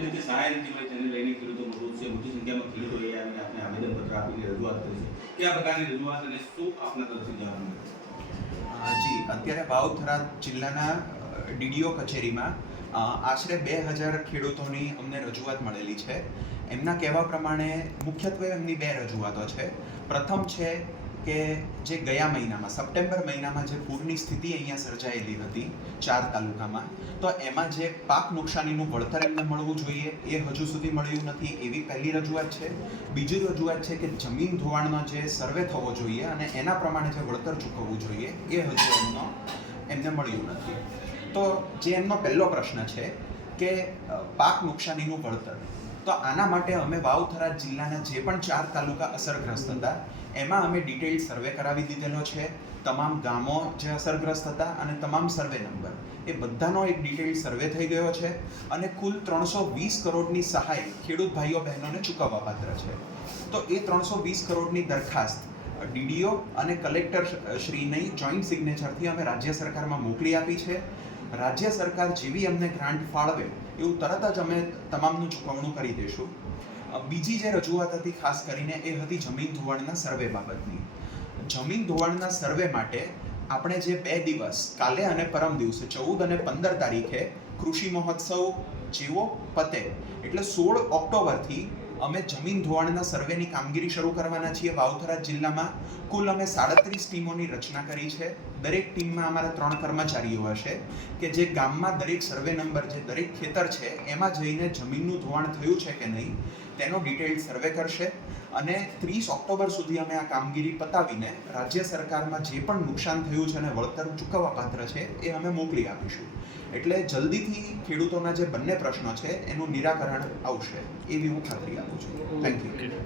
રીતે સહાયની જેને લઈને ખેડૂતો મોટી સંખ્યામાં ખેડૂતોએ આવીને આપણે આવેદનપત્ર આપીને રજૂઆત કરી છે. કયા પ્રકારની રજૂઆત અને શું આપના તરફથી જવાનું? જી, અત્યારે વાવ-થરાદ જિલ્લાના ડીડીઓ કચેરીમાં આશરે 2000 ખેડૂતોની અમને રજૂઆત મળેલી છે. એમના કહેવા પ્રમાણે મુખ્યત્વે એમની બે રજૂઆતો છે. પ્રથમ છે કે જે ગયા મહિનામાં સપ્ટેમ્બર મહિનામાં જે પૂરની સ્થિતિ અહીંયા સર્જાયેલી હતી 4 તાલુકામાં, તો એમાં જે પાક નુકસાનીનું વળતર એમને મળવું જોઈએ એ હજુ સુધી મળ્યું નથી, એવી પહેલી રજૂઆત છે. બીજી રજૂઆત છે કે જમીન ધોવાણનો જે સર્વે થવો જોઈએ અને એના પ્રમાણે જે વળતર ચૂકવવું જોઈએ એ હજુ એમને મળ્યું નથી. તો જે એમનો પહેલો પ્રશ્ન છે કે પાક નુકસાનીનું વળતર, તો આના માટે અમે વાવ-થરાદ જિલ્લાના જે પણ 4 તાલુકા અસરગ્રસ્ત હતા એમાં અમે ડિટેઇલ સર્વે કરાવી દીધેલો છે. તમામ ગામો જે અસરગ્રસ્ત હતા અને તમામ સર્વે નંબર એ બધાનો એક ડિટેઇલ સર્વે થઈ ગયો છે અને કુલ 320 કરોડની સહાય ખેડૂત ભાઈઓ બહેનોને ચૂકવવા પાત્ર છે. તો એ 320 કરોડની દરખાસ્ત ડીડીઓ અને કલેક્ટર શ્રીની જોઈન્ટ સિગ્નેચરથી અમે રાજ્ય સરકારમાં મોકલી આપી છે. રાજ્ય સરકાર જેવી અમને ગ્રાન્ટ ફાળવે એવું તરત જ અમે તમામનું ચૂકવણું કરી દઈશું. બીજી જે રજૂઆત હતી ખાસ કરીને એ હતી જમીન ધોવાણના સર્વે બાબતની. જમીન ધોવાણના સર્વે માટે આપણે જે 2 દિવસ કાલે અને પરમ દિવસે 14 અને 15 તારીખે કૃષિ મહોત્સવ જેવો પતે એટલે 16 ઓક્ટોબરથી અમે જમીન ધોવાણના સર્વેની કામગીરી શરૂ કરવાના છીએ. વાવ-થરાદ જિલ્લામાં કુલ અમે 37 ટીમોની રચના કરી છે. દરેક ટીમમાં અમારા 3 કર્મચારીઓ હશે કે જે ગામમાં દરેક સર્વે નંબર જે દરેક ખેતર છે એમાં જઈને જમીનનું ધોવાણ થયું છે કે નહીં તેનો ડિટેઇલ સર્વે કરશે અને 30 ઓક્ટોબર સુધી અમે આ કામગીરી પતાવીને રાજ્ય સરકારમાં જે પણ નુકસાન થયું છે અને વળતર ચૂકવવા પાત્ર છે એ અમે મોકલી આપીશું. એટલે જલ્દીથી ખેડૂતોના જે બંને પ્રશ્નો છે એનું નિરાકરણ આવશે એવી હું ખાતરી આપું છું. Thank you.